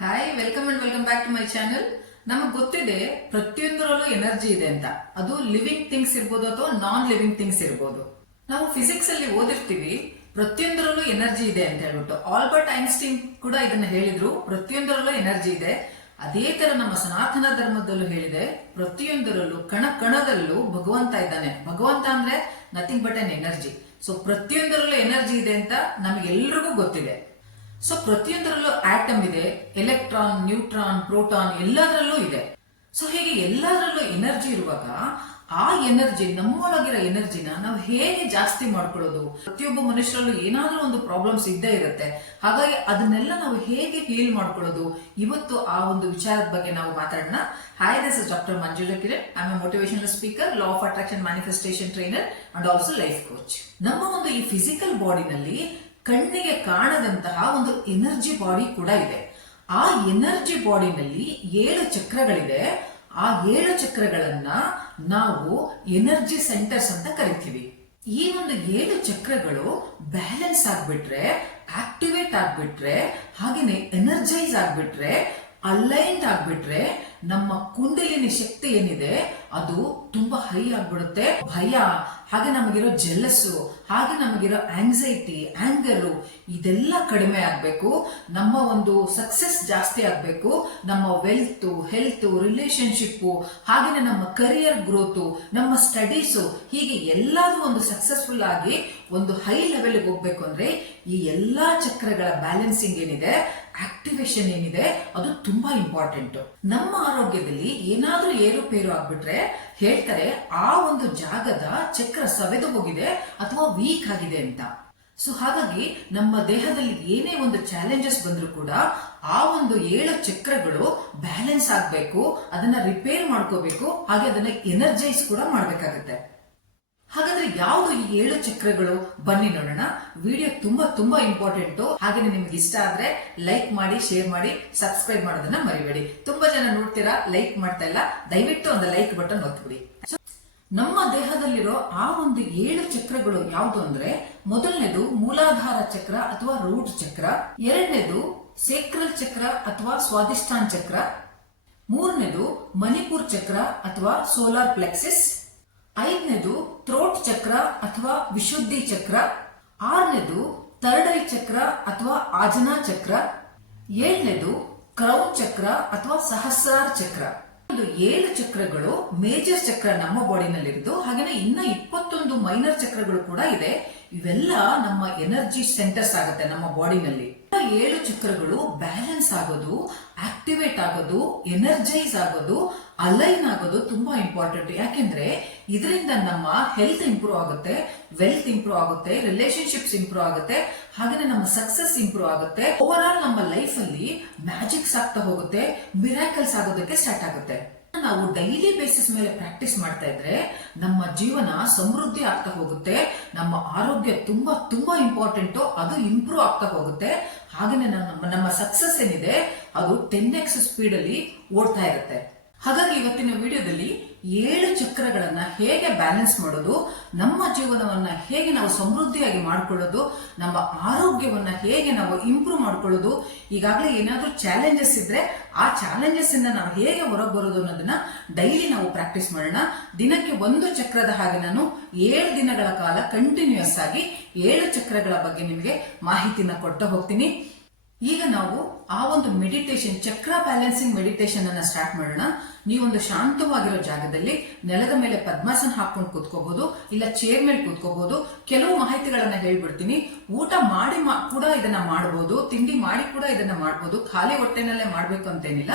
Hi welcome and welcome back to my channel ನಮಗೆ ಗೊತ್ತಿದೆ, ಪ್ರತಿಯೊಂದರಲ್ಲೂ ಎನರ್ಜಿ ಇದೆ ಅಂತ. ಅದು ಲಿವಿಂಗ್ ಥಿಂಗ್ಸ್ ಇರ್ಬೋದು ಅಥವಾ ನಾನ್ ಲಿವಿಂಗ್ ಥಿಂಗ್ಸ್ ಇರ್ಬೋದು. ನಾವು ಫಿಸಿಕ್ಸ್ ಅಲ್ಲಿ ಓದಿರ್ತೀವಿ, ಪ್ರತಿಯೊಂದರಲ್ಲೂ ಎನರ್ಜಿ ಇದೆ ಅಂತ ಹೇಳ್ಬಿಟ್ಟು. ಆಲ್ಬರ್ಟ್ ಐನ್ಸ್ಟೀನ್ ಕೂಡ ಇದನ್ನ ಹೇಳಿದ್ರು, ಪ್ರತಿಯೊಂದರಲ್ಲೂ ಎನರ್ಜಿ ಇದೆ. ಅದೇ ತರ ನಮ್ಮ ಸನಾತನ ಧರ್ಮದಲ್ಲೂ ಹೇಳಿದೆ, ಪ್ರತಿಯೊಂದರಲ್ಲೂ, ಕಣ ಕಣದಲ್ಲೂ ಭಗವಂತ ಇದ್ದಾನೆ. ಭಗವಂತ ಅಂದ್ರೆ nothing but an energy so ಪ್ರತಿಯೊಂದರಲ್ಲೂ ಎನರ್ಜಿ ಇದೆ ಅಂತ ನಮಗೆಲ್ರಿಗೂ ಗೊತ್ತಿದೆ. ಸೊ ಪ್ರತಿಯೊಂದರಲ್ಲೂ ಆಟಮ್ ಇದೆ ಎಲೆಕ್ಟ್ರಾನ್ ನ್ಯೂಟ್ರಾನ್ ಪ್ರೋಟಾನ್ ಎಲ್ಲದರಲ್ಲೂ ಇದೆ. ಸೊ ಹೀಗೆ ಎಲ್ಲದರಲ್ಲೂ ಎನರ್ಜಿ ಇರುವಾಗ ಆ ಎನರ್ಜಿ ನಮ್ಮೊಳಗಿರೋ ಎನರ್ಜಿನ ನಾವು ಹೇಗೆ ಜಾಸ್ತಿ ಮಾಡ್ಕೊಳ್ಳೋದು? ಪ್ರತಿಯೊಬ್ಬ ಮನುಷ್ಯರಲ್ಲೂ ಏನಾದ್ರೂ ಒಂದು ಪ್ರಾಬ್ಲಮ್ಸ್ ಇದ್ದೇ ಇರುತ್ತೆ. ಹಾಗಾಗಿ ಅದನ್ನೆಲ್ಲ ನಾವು ಹೇಗೆ ಹೀಲ್ ಮಾಡ್ಕೊಳ್ಳೋದು? ಇವತ್ತು ಆ ಒಂದು ವಿಚಾರದ ಬಗ್ಗೆ ನಾವು ಮಾತಾಡೋಣ. Hi this is doctor Manjula Kiran I a speaker law of attraction manifestation trainer and also life coach ನಮ್ಮ ಒಂದು ಈ ಫಿಸಿಕಲ್ ಬಾಡಿನಲ್ಲಿ ಕಣ್ಣಿಗೆ ಕಾಣದಂತಹ ಒಂದು ಎನರ್ಜಿ ಬಾಡಿ ಕೂಡ ಇದೆ. ಆ ಎನರ್ಜಿ ಬಾಡಿನಲ್ಲಿ ಏಳು ಚಕ್ರಗಳಿದೆ. ಆ ಏಳು ಚಕ್ರಗಳನ್ನ ನಾವು ಎನರ್ಜಿ ಸೆಂಟರ್ಸ್ ಅಂತ ಕರಿತೀವಿ. ಈ ಒಂದು ಏಳು ಚಕ್ರಗಳು ಬ್ಯಾಲೆನ್ಸ್ ಆಗ್ಬಿಟ್ರೆ, ಆಕ್ಟಿವೇಟ್ ಆಗ್ಬಿಟ್ರೆ, ಹಾಗೇನೆ ಎನರ್ಜೈಸ್ ಆಗ್ಬಿಟ್ರೆ, ಅಲೈನ್ಡ್ ಆಗ್ಬಿಟ್ರೆ ನಮ್ಮ ಕುಂಡಲಿನಿ ಶಕ್ತಿ ಏನಿದೆ, ಅದು ತುಂಬಾ ಹೈ ಆಗ್ಬಿಡುತ್ತೆ. ಭಯ ಹಾಗೆ ನಮಗಿರೋ ಜೆಲ್ಲಸ್ಸು ಹಾಗೆ ನಮಗಿರೋ ಆಂಗ್ಸೈಟಿ ಆಂಗರು ಇದೆಲ್ಲ ಕಡಿಮೆ ಆಗ್ಬೇಕು. ನಮ್ಮ ಒಂದು ಸಕ್ಸಸ್ ಜಾಸ್ತಿ ಆಗ್ಬೇಕು. ನಮ್ಮ ವೆಲ್ತ್ ಹೆಲ್ತ್ ರಿಲೇಶನ್ಶಿಪ್ ಹಾಗೆನೆ ನಮ್ಮ ಕರಿಯರ್ ಗ್ರೋತು ನಮ್ಮ ಸ್ಟಡೀಸು ಹೀಗೆ ಎಲ್ಲದೂ ಒಂದು ಸಕ್ಸಸ್ಫುಲ್ ಆಗಿ ಒಂದು ಹೈ ಲೆವೆಲ್ಗೆ ಹೋಗ್ಬೇಕು ಅಂದ್ರೆ ಈ ಎಲ್ಲ ಚಕ್ರಗಳ ಬ್ಯಾಲೆನ್ಸಿಂಗ್ ಏನಿದೆ ಆಕ್ಟಿವೇಶನ್ ಏನಿದೆ, ಅದು ತುಂಬಾ ಇಂಪಾರ್ಟೆಂಟ್ ನಮ್ಮ ಆರೋಗ್ಯದಲ್ಲಿ ಏನಾದ್ರೂ ಏರುಪೇರು ಆಗ್ಬಿಟ್ರೆ ಹೇಳ್ತಾರೆ, ಆ ಒಂದು ಜಾಗದ ಚಕ್ರ ಸವೆದು ಹೋಗಿದೆ ಅಥವಾ ವೀಕ್ ಆಗಿದೆ ಅಂತ. ಸೊ ಹಾಗಾಗಿ ನಮ್ಮ ದೇಹದಲ್ಲಿ ಏನೇ ಒಂದು ಚಾಲೆಂಜಸ್ ಬಂದರೂ ಕೂಡ ಆ ಒಂದು ಏಳು ಚಕ್ರಗಳು ಬ್ಯಾಲೆನ್ಸ್ ಆಗಬೇಕು, ಅದನ್ನ ರಿಪೇರ್ ಮಾಡ್ಕೋಬೇಕು, ಹಾಗೆ ಅದನ್ನ ಎನರ್ಜೈಸ್ ಕೂಡ ಮಾಡ್ಬೇಕಾಗತ್ತೆ. ಹಾಗಾದ್ರೆ ಯಾವುದು ಈ ಏಳು ಚಕ್ರಗಳು? ಬನ್ನಿ ನೋಡೋಣ. ವಿಡಿಯೋ ತುಂಬಾ ತುಂಬಾ ಇಂಪಾರ್ಟೆಂಟ್. ಹಾಗೇನೆ ನಿಮ್ಗೆ ಇಷ್ಟ ಆದ್ರೆ ಲೈಕ್ ಮಾಡಿ, ಶೇರ್ ಮಾಡಿ, ಸಬ್ಸ್ಕ್ರೈಬ್ ಮಾಡೋದನ್ನ ಮರಿಬೇಡಿ. ತುಂಬಾ ಜನ ನೋಡ್ತೀರಾ, ಲೈಕ್ ಮಾಡ್ತಾ ಇಲ್ಲ, ದಯವಿಟ್ಟು ಒಂದು ಲೈಕ್ ಬಟನ್ ಒತ್ಬಿಡಿ. ನಮ್ಮ ದೇಹದಲ್ಲಿರೋ ಆ ಒಂದು ಏಳು ಚಕ್ರಗಳು ಯಾವುದು ಅಂದ್ರೆ, ಮೊದಲನೇದು ಮೂಲಾಧಾರ ಚಕ್ರ ಅಥವಾ ರೂಟ್ ಚಕ್ರ, ಎರಡನೇದು ಸೇಕ್ರಲ್ ಚಕ್ರ ಅಥವಾ ಸ್ವಾದಿಷ್ಠಾನ್ ಚಕ್ರ, ಮೂರನೇದು ಮಣಿಪುರ್ ಚಕ್ರ ಅಥವಾ ಸೋಲಾರ್ ಪ್ಲೆಕ್ಸಿಸ್ ಚಕ್ರ ಅಥವಾ ವಿಶುದ್ಧಿ ಚಕ್ರ, ಆರನೇದು ತರಡೈ ಚಕ್ರ ಅಥವಾ ಆಜನಾ ಚಕ್ರ, ಏಳನೇದು ಕ್ರೌನ್ ಚಕ್ರ ಅಥವಾ ಸಹಸ್ರಾರ್ ಚಕ್ರ. ಒಂದು ಏಳು ಚಕ್ರಗಳು ಮೇಜರ್ ಚಕ್ರ ನಮ್ಮ ಬಾಡಿನಲ್ಲಿರೋದು ಹಾಗೇನೆ ಇನ್ನ ಇಪ್ಪತ್ತೊಂದು ಮೈನರ್ ಚಕ್ರಗಳು ಕೂಡ ಇದೆ. ಇವೆಲ್ಲ ನಮ್ಮ ಎನರ್ಜಿ ಸೆಂಟರ್ಸ್ ಆಗುತ್ತೆ ನಮ್ಮ ಬಾಡಿನಲ್ಲಿ. ಏಳು ಚಕ್ರಗಳು ಬ್ಯಾಲೆನ್ಸ್ ಆಗೋದು, ಆಕ್ಟಿವೇಟ್ ಆಗೋದು, ಎನರ್ಜೈಸ್ ಆಗೋದು, ಅಲೈನ್ ಆಗೋದು ತುಂಬಾ ಇಂಪಾರ್ಟೆಂಟ್. ಯಾಕೆಂದ್ರೆ ಇದರಿಂದ ನಮ್ಮ ಹೆಲ್ತ್ ಇಂಪ್ರೂವ್ ಆಗುತ್ತೆ ವೆಲ್ತ್ ಇಂಪ್ರೂವ್ ಆಗುತ್ತೆ ರಿಲೇಶನ್ಶಿಪ್ಸ್ ಇಂಪ್ರೂವ್ ಆಗುತ್ತೆ ಹಾಗೆ ನಮ್ಮ ಸಕ್ಸಸ್ ಇಂಪ್ರೂವ್ ಆಗುತ್ತೆ. ಓವರ್ ಆಲ್ ನಮ್ಮ ಲೈಫ್ ಅಲ್ಲಿ ಮ್ಯಾಜಿಕ್ಸ್ ಆಗ್ತಾ ಹೋಗುತ್ತೆ ಮಿರಾಕಲ್ಸ್ ಆಗೋದಕ್ಕೆ ಸ್ಟಾರ್ಟ್ ಆಗುತ್ತೆ. ನಾವು ಡೈಲಿ ಬೇಸಿಸ್ ಮೇಲೆ ಪ್ರಾಕ್ಟೀಸ್ ಮಾಡ್ತಾ ಇದ್ರೆ ನಮ್ಮ ಜೀವನ ಸಮೃದ್ಧಿ ಆಗ್ತಾ ಹೋಗುತ್ತೆ, ನಮ್ಮ ಆರೋಗ್ಯ ತುಂಬಾ ತುಂಬಾ ಇಂಪಾರ್ಟೆಂಟ್ ಅದು ಇಂಪ್ರೂವ್ ಆಗ್ತಾ ಹೋಗುತ್ತೆ. ಹಾಗೆ ನಮ್ಮ ನಮ್ಮ ಸಕ್ಸಸ್ ಏನಿದೆ, ಅದು ಟೆನ್ ಎಕ್ಸ್ ಸ್ಪೀಡ್ ಅಲ್ಲಿ ಓಡ್ತಾ ಇರುತ್ತೆ. ಹಾಗಾಗಿ ಇವತ್ತಿನ ವಿಡಿಯೋದಲ್ಲಿ ಏಳು ಚಕ್ರಗಳನ್ನ ಹೇಗೆ ಬ್ಯಾಲೆನ್ಸ್ ಮಾಡೋದು, ನಮ್ಮ ಜೀವನವನ್ನ ಹೇಗೆ ನಾವು ಸಮೃದ್ಧಿಯಾಗಿ ಮಾಡ್ಕೊಳ್ಳೋದು, ನಮ್ಮ ಆರೋಗ್ಯವನ್ನ ಹೇಗೆ ನಾವು ಇಂಪ್ರೂವ್ ಮಾಡ್ಕೊಳ್ಳೋದು, ಈಗಾಗಲೇ ಏನಾದರೂ ಚಾಲೆಂಜಸ್ ಇದ್ರೆ ಆ ಚಾಲೆಂಜಸ್ ಇಂದ ನಾವು ಹೇಗೆ ಹೊರಗೆ ಬರೋದು ಅನ್ನೋದನ್ನ ಡೈಲಿ ನಾವು ಪ್ರಾಕ್ಟೀಸ್ ಮಾಡೋಣ. ದಿನಕ್ಕೆ ಒಂದು ಚಕ್ರದ ಹಾಗೆ ನಾನು ಏಳು ದಿನಗಳ ಕಾಲ ಕಂಟಿನ್ಯೂಸ್ ಆಗಿ ಏಳು ಚಕ್ರಗಳ ಬಗ್ಗೆ ನಿಮಗೆ ಮಾಹಿತಿನ ಕೊಡ್ತಾ ಹೋಗ್ತೀನಿ. ಈಗ ನಾವು ಆ ಒಂದು ಮೆಡಿಟೇಷನ್ ಚಕ್ರ ಬ್ಯಾಲೆನ್ಸಿಂಗ್ ಮೆಡಿಟೇಷನ್ ಅನ್ನ ಸ್ಟಾರ್ಟ್ ಮಾಡೋಣ. ನೀವೊಂದು ಶಾಂತವಾಗಿರೋ ಜಾಗದಲ್ಲಿ ನೆಲದ ಮೇಲೆ ಪದ್ಮಾಸನ ಹಾಕೊಂಡು ಕೂತ್ಕೋಬಹುದು ಇಲ್ಲ ಚೇರ್ ಮೇಲೆ ಕೂತ್ಕೋಬಹುದು ಕೆಲವು ಮಾಹಿತಿಗಳನ್ನ ಹೇಳ್ಬಿಡ್ತೀನಿ. ಊಟ ಮಾಡಿ ಕೂಡ ಇದನ್ನ ಮಾಡಬಹುದು ತಿಂಡಿ ಮಾಡಿ ಕೂಡ ಇದನ್ನ ಮಾಡಬಹುದು ಖಾಲಿ ಹೊಟ್ಟೆನಲ್ಲೇ ಮಾಡ್ಬೇಕು ಅಂತೇನಿಲ್ಲ.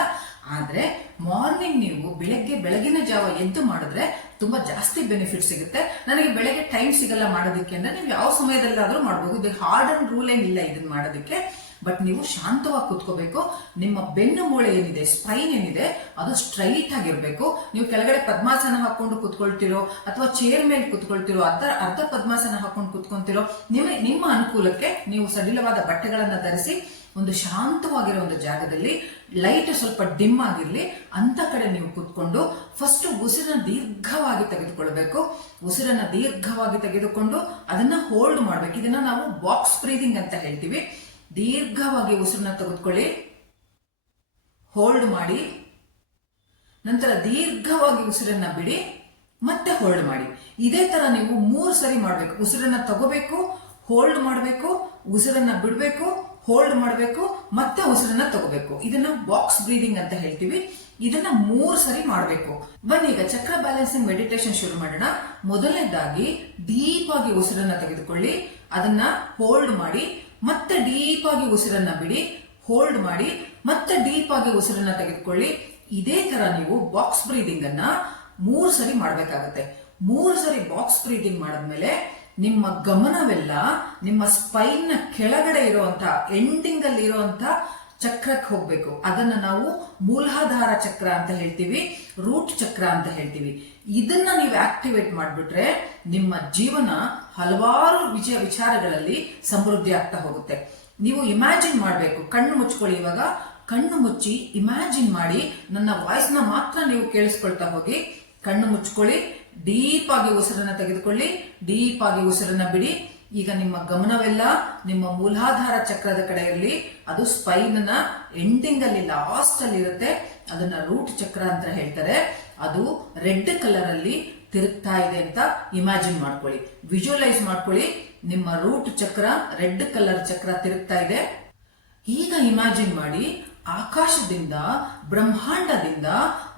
ಆದ್ರೆ ಮಾರ್ನಿಂಗ್ ನೀವು ಬೆಳಗ್ಗೆ, ಬೆಳಗಿನ ಜಾವ ಎದ್ದು ಮಾಡಿದ್ರೆ ತುಂಬಾ ಜಾಸ್ತಿ ಬೆನಿಫಿಟ್ ಸಿಗುತ್ತೆ. ನನಗೆ ಬೆಳಗ್ಗೆ ಟೈಮ್ ಸಿಗಲ್ಲ ಮಾಡೋದಕ್ಕೆ ಅಂದ್ರೆ ನೀವು ಯಾವ ಸಮಯದಲ್ಲಾದ್ರೂ ಮಾಡಬಹುದು ಇದು ಹಾರ್ಡ್ ಅಂಡ್ ರೂಲ್ ಏನಿಲ್ಲ ಇದನ್ನ ಮಾಡೋದಕ್ಕೆ. ಬಟ್ ನೀವು ಶಾಂತವಾಗಿ ಕೂತ್ಕೋಬೇಕು. ನಿಮ್ಮ ಬೆನ್ನು ಮೂಳೆ ಏನಿದೆ ಸ್ಪೈನ್ ಏನಿದೆ, ಅದು ಸ್ಟ್ರೈಟ್ ಆಗಿರಬೇಕು. ನೀವು ಕೆಳಗಡೆ ಪದ್ಮಾಸನ ಹಾಕೊಂಡು ಕುತ್ಕೊಳ್ತಿರೋ ಅಥವಾ ಚೇರ್ ಮೇಲೆ ಕುತ್ಕೊಳ್ತಿರೋ ಅರ್ಧ ಅರ್ಧ ಪದ್ಮಾಸನ ಹಾಕೊಂಡು ಕುತ್ಕೊಂತಿರೋ ನಿಮ್ಮ ನಿಮ್ಮ ಅನುಕೂಲಕ್ಕೆ ನೀವು ಸಡಿಲವಾದ ಬಟ್ಟೆಗಳನ್ನು ಧರಿಸಿ ಒಂದು ಶಾಂತವಾಗಿರೋ ಒಂದು ಜಾಗದಲ್ಲಿ ಲೈಟ್ ಸ್ವಲ್ಪ ಡಿಮ್ ಆಗಿರಲಿ, ಅಂತ ಕಡೆ ನೀವು ಕೂತ್ಕೊಂಡು ಫಸ್ಟ್ ಉಸಿರನ್ನ ದೀರ್ಘವಾಗಿ ತೆಗೆದುಕೊಳ್ಬೇಕು. ಉಸಿರನ್ನ ದೀರ್ಘವಾಗಿ ತೆಗೆದುಕೊಂಡು ಅದನ್ನ ಹೋಲ್ಡ್ ಮಾಡ್ಬೇಕು. ಇದನ್ನ ನಾವು ಬಾಕ್ಸ್ ಬ್ರೀದಿಂಗ್ ಅಂತ ಹೇಳ್ತೀವಿ. ದೀರ್ಘವಾಗಿ ಉಸಿರನ್ನ ತೆಗೆದುಕೊಳ್ಳಿ. ಹೋಲ್ಡ್ ಮಾಡಿ. ನಂತರ ದೀರ್ಘವಾಗಿ ಉಸಿರನ್ನ ಬಿಡಿ. ಮತ್ತೆ ಹೋಲ್ಡ್ ಮಾಡಿ. ಇದೇ ತರ ನೀವು ಮೂರು ಸರಿ ಮಾಡಬೇಕು. ಉಸಿರನ್ನ ತಗೋಬೇಕು ಹೋಲ್ಡ್ ಮಾಡಬೇಕು, ಉಸಿರನ್ನ ಬಿಡಬೇಕು ಹೋಲ್ಡ್ ಮಾಡಬೇಕು, ಮತ್ತೆ ಉಸಿರನ್ನ ತಗೋಬೇಕು. ಇದನ್ನ ಬಾಕ್ಸ್ ಬ್ರೀದಿಂಗ್ ಅಂತ ಹೇಳ್ತೀವಿ. ಇದನ್ನ ಮೂರು ಸರಿ ಮಾಡಬೇಕು. ಬನ್ನಿ, ಈಗ ಚಕ್ರ ಬ್ಯಾಲೆನ್ಸಿಂಗ್ ಮೆಡಿಟೇಷನ್ ಶುರು ಮಾಡೋಣ. ಮೊದಲನೇದಾಗಿ ಡೀಪ್ ಆಗಿ ಉಸಿರನ್ನ ತೆಗೆದುಕೊಳ್ಳಿ. ಅದನ್ನ ಹೋಲ್ಡ್ ಮಾಡಿ. ಮತ್ತೆ ಡೀಪ್ ಆಗಿ ಉಸಿರನ್ನ ಬಿಡಿ ಹೋಲ್ಡ್ ಮಾಡಿ, ಮತ್ತೆ ಡೀಪ್ ಆಗಿ ಉಸಿರನ್ನ ತೆಗೆದುಕೊಳ್ಳಿ. ಇದೇ ತರ ನೀವು ಬಾಕ್ಸ್ ಬ್ರೀದಿಂಗ್ ಅನ್ನ ಮೂರು ಸರಿ ಮಾಡಬೇಕಾಗುತ್ತೆ. ಮೂರು ಸರಿ ಬಾಕ್ಸ್ ಬ್ರೀದಿಂಗ್ ಮಾಡಿದ್ಮೇಲೆ ನಿಮ್ಮ ಗಮನವೆಲ್ಲ ನಿಮ್ಮ ಸ್ಪೈನ್ನ ಕೆಳಗಡೆ ಇರುವಂತ ಎಂಡಿಂಗ್ ಅಲ್ಲಿ ಇರುವಂತ ಚಕ್ರಕ್ಕೆ ಹೋಗ್ಬೇಕು. ಅದನ್ನ ನಾವು ಮೂಲಾಧಾರ ಚಕ್ರ ಅಂತ ಹೇಳ್ತೀವಿ ರೂಟ್ ಚಕ್ರ ಅಂತ ಹೇಳ್ತೀವಿ. ಇದನ್ನ ನೀವು ಆಕ್ಟಿವೇಟ್ ಮಾಡಿಬಿಟ್ರೆ ನಿಮ್ಮ ಜೀವನ ಹಲವಾರು ವಿಜಯ ವಿಚಾರಗಳಲ್ಲಿ ಸಮೃದ್ಧಿ ಆಗ್ತಾ ಹೋಗುತ್ತೆ. ನೀವು ಇಮ್ಯಾಜಿನ್ ಮಾಡಬೇಕು. ಕಣ್ಣು ಮುಚ್ಕೊಳ್ಳಿ ಇವಾಗ. ಕಣ್ಣು ಮುಚ್ಚಿ ಇಮ್ಯಾಜಿನ್ ಮಾಡಿ ನನ್ನ ವಾಯ್ಸ್ನ ಮಾತ್ರ ನೀವು ಕೇಳಿಸ್ಕೊಳ್ತಾ ಹೋಗಿ. ಕಣ್ಣು ಮುಚ್ಕೊಳ್ಳಿ. ಡೀಪ್ ಆಗಿ ಉಸಿರನ್ನ ತೆಗೆದುಕೊಳ್ಳಿ. ಡೀಪ್ ಆಗಿ ಉಸಿರನ್ನ ಬಿಡಿ. ಈಗ ನಿಮ್ಮ ಗಮನವೆಲ್ಲ ನಿಮ್ಮ ಮೂಲಾಧಾರ ಚಕ್ರದ ಕಡೆ ಇರಲಿ. ಅದು ಸ್ಪೈನ್ನ ಎಂಡಿಂಗ್ ಅಲ್ಲಿ ಲಾಸ್ಟ್ ಅಲ್ಲಿ ಇರುತ್ತೆ. ಅದನ್ನ ರೂಟ್ ಚಕ್ರ ಅಂತ ಹೇಳ್ತಾರೆ. ಅದು ರೆಡ್ ಕಲರ್ ಅಲ್ಲಿ ತಿರುಗ್ತಾ ಇದೆ ಅಂತ ಇಮ್ಯಾಜಿನ್ ಮಾಡ್ಕೊಳ್ಳಿ. ವಿಜುವಲೈಸ್ ಮಾಡ್ಕೊಳ್ಳಿ. ನಿಮ್ಮ ರೂಟ್ ಚಕ್ರ ರೆಡ್ ಕಲರ್ ಚಕ್ರ ತಿರುಗ್ತಾ ಇದೆ. ಈಗ ಇಮ್ಯಾಜಿನ್ ಮಾಡಿ, ಆಕಾಶದಿಂದ, ಬ್ರಹ್ಮಾಂಡದಿಂದ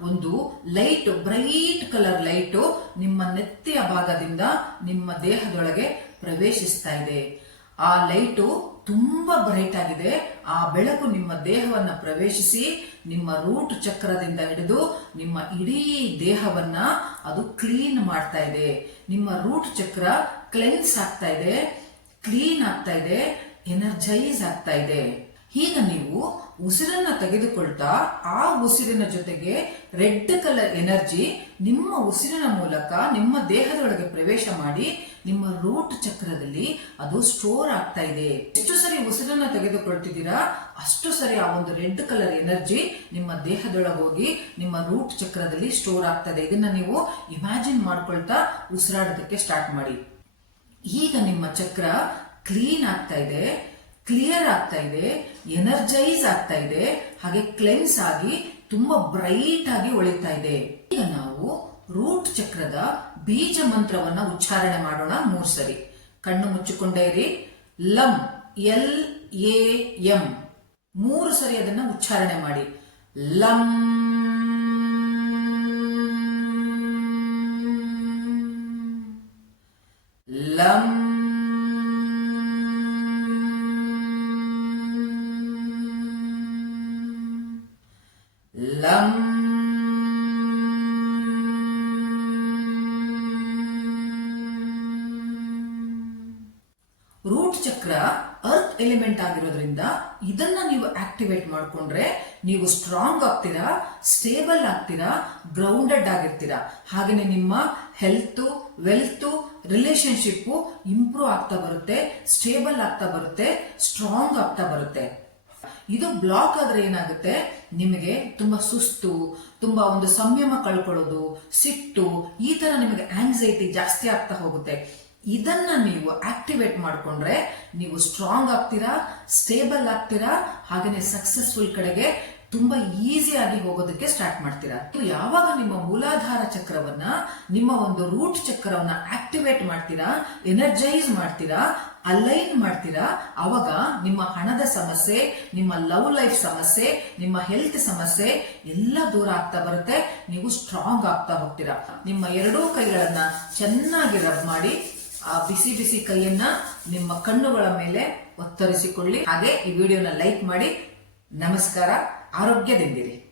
ಒಂದು ಲೈಟ್ ಬ್ರೈಟ್ ಕಲರ್ ಲೈಟ್ ನಿಮ್ಮ ನೆತ್ತಿಯ ಭಾಗದಿಂದ ನಿಮ್ಮ ದೇಹದೊಳಗೆ ಪ್ರವೇಶಿಸ್ತಾ ಇದೆ. ಆ ಲೈಟು ತುಂಬಾ ಬ್ರೈಟ್ ಆಗಿದೆ. ಆ ಬೆಳಕು ನಿಮ್ಮ ದೇಹವನ್ನ ಪ್ರವೇಶಿಸಿ, ನಿಮ್ಮ ರೂಟ್ ಚಕ್ರದಿಂದ ಹಿಡಿದು ನಿಮ್ಮ ಇಡೀ ದೇಹವನ್ನ ಅದು ಕ್ಲೀನ್ ಮಾಡ್ತಾ ಇದೆ. ನಿಮ್ಮ ರೂಟ್ ಚಕ್ರ ಕ್ಲೆನ್ಸ್ ಆಗ್ತಾ ಇದೆ, ಕ್ಲೀನ್ ಆಗ್ತಾ ಇದೆ, ಎನರ್ಜೈಸ್ ಆಗ್ತಾ ಇದೆ. ಈಗ ನೀವು ಉಸಿರನ್ನ ತೆಗೆದುಕೊಳ್ತಾ ಆ ಉಸಿರಿನ ಜೊತೆಗೆ ರೆಡ್ ಕಲರ್ ಎನರ್ಜಿ ನಿಮ್ಮ ಉಸಿರಿನ ಮೂಲಕ ನಿಮ್ಮ ದೇಹದೊಳಗೆ ಪ್ರವೇಶ ಮಾಡಿ ನಿಮ್ಮ ರೂಟ್ ಚಕ್ರದಲ್ಲಿ ಅದು ಸ್ಟೋರ್ ಆಗ್ತಾ ಇದೆ. ಎಷ್ಟು ಸರಿ ಉಸಿರನ್ನ ತೆಗೆದುಕೊಳ್ತಿದ್ದೀರಾ, ಅಷ್ಟು ಸರಿ ಆ ಒಂದು ರೆಡ್ ಕಲರ್ ಎನರ್ಜಿ ನಿಮ್ಮ ದೇಹದೊಳಗೆ ಹೋಗಿ ನಿಮ್ಮ ರೂಟ್ ಚಕ್ರದಲ್ಲಿ ಸ್ಟೋರ್ ಆಗ್ತದೆ ಇದನ್ನ ನೀವು ಇಮ್ಯಾಜಿನ್ ಮಾಡ್ಕೊಳ್ತಾ ಉಸಿರಾಡೋದಕ್ಕೆ ಸ್ಟಾರ್ಟ್ ಮಾಡಿ. ಈಗ ನಿಮ್ಮ ಚಕ್ರ ಕ್ಲೀನ್ ಆಗ್ತಾ ಇದೆ. ಕ್ಲಿಯರ್ ಆಗ್ತಾ ಇದೆ ಎನರ್ಜೈಸ್ ಆಗ್ತಾ ಇದೆ, ಹಾಗೆ ಕ್ಲೆನ್ಸ್ ಆಗಿ ತುಂಬಾ ಬ್ರೈಟ್ ಆಗಿ ಒಳಿತಾ ಇದೆ. ಈಗ ನಾವು ರೂಟ್ ಚಕ್ರದ ಬೀಜ ಮಂತ್ರವನ್ನ ಉಚ್ಚಾರಣೆ ಮಾಡೋಣ ಮೂರ್ ಸರಿ. ಕಣ್ಣು ಮುಚ್ಚಿಕೊಂಡೇ ಇರಿ. ಲಂ, ಎಲ್, ಎ, ಎಂ. ಮೂರು ಸರಿ ಅದನ್ನ ಉಚ್ಚಾರಣೆ ಮಾಡಿ. ಲಂ ಲಂ. ಲಂ. ರೂಟ್ ಚಕ್ರ ಅರ್ತ್ ಎಲಿಮೆಂಟ್ ಆಗಿರೋದ್ರಿಂದ ಇದನ್ನ ನೀವು ಆಕ್ಟಿವೇಟ್ ಮಾಡಿಕೊಂಡ್ರೆ ನೀವು ಸ್ಟ್ರಾಂಗ್ ಆಗ್ತೀರಾ ಸ್ಟೇಬಲ್ ಆಗ್ತೀರಾ ಗ್ರೌಂಡೆಡ್ ಆಗಿರ್ತೀರಾ. ಹಾಗೇನೆ ನಿಮ್ಮ ಹೆಲ್ತ್ ವೆಲ್ತ್ ರಿಲೇಶನ್ಶಿಪ್ಪು ಇಂಪ್ರೂವ್ ಆಗ್ತಾ ಬರುತ್ತೆ ಸ್ಟೇಬಲ್ ಆಗ್ತಾ ಬರುತ್ತೆ ಸ್ಟ್ರಾಂಗ್ ಆಗ್ತಾ ಬರುತ್ತೆ. ಇದು ಬ್ಲಾಕ್ ಆದ್ರೆ ಏನಾಗುತ್ತೆ? ನಿಮಗೆ ತುಂಬಾ ಸುಸ್ತು, ತುಂಬಾ ಒಂದು ಸಂಯಮ ಕಳ್ಕೊಳ್ಳೋದು, ಸಿಟ್ಟು, ಈ ತರ ನಿಮಗೆ ಆಂಗ್ಸೈಟಿ ಜಾಸ್ತಿ ಆಗ್ತಾ ಹೋಗುತ್ತೆ. ಇದನ್ನ ನೀವು ಆಕ್ಟಿವೇಟ್ ಮಾಡಿಕೊಂಡ್ರೆ ನೀವು ಸ್ಟ್ರಾಂಗ್ ಆಗ್ತೀರಾ ಸ್ಟೇಬಲ್ ಆಗ್ತೀರಾ, ಹಾಗೇನೆ ಸಕ್ಸಸ್ಫುಲ್ ಕಡೆಗೆ ತುಂಬಾ ಈಸಿಯಾಗಿ ಹೋಗೋದಕ್ಕೆ ಸ್ಟಾರ್ಟ್ ಮಾಡ್ತೀರಾ. ಯಾವಾಗ ನಿಮ್ಮ ಮೂಲಾಧಾರ ಚಕ್ರವನ್ನ, ನಿಮ್ಮ ಒಂದು ರೂಟ್ ಚಕ್ರವನ್ನ ಆಕ್ಟಿವೇಟ್ ಮಾಡ್ತೀರಾ ಎನರ್ಜೈಸ್ ಮಾಡ್ತೀರಾ ಅಲೈನ್ ಮಾಡ್ತೀರಾ, ಅವಾಗ ನಿಮ್ಮ ಹಣದ ಸಮಸ್ಯೆ, ನಿಮ್ಮ ಲವ್ ಲೈಫ್ ಸಮಸ್ಯೆ, ನಿಮ್ಮ ಹೆಲ್ತ್ ಸಮಸ್ಯೆ ಎಲ್ಲ ದೂರ ಆಗ್ತಾ ಬರುತ್ತೆ, ನೀವು ಸ್ಟ್ರಾಂಗ್ ಆಗ್ತಾ ಹೋಗ್ತೀರಾ. ನಿಮ್ಮ ಎರಡೂ ಕೈಗಳನ್ನ ಚೆನ್ನಾಗಿ ರಬ್ ಮಾಡಿ ಆ ಬಿಸಿ ಬಿಸಿ ಕೈಯನ್ನ ನಿಮ್ಮ ಕಣ್ಣುಗಳ ಮೇಲೆ ಒತ್ತರಿಸಿಕೊಳ್ಳಿ. ಹಾಗೆ ಈ ವಿಡಿಯೋನ ಲೈಕ್ ಮಾಡಿ. ನಮಸ್ಕಾರ. ಆರೋಗ್ಯದಿಂದಿರಿ.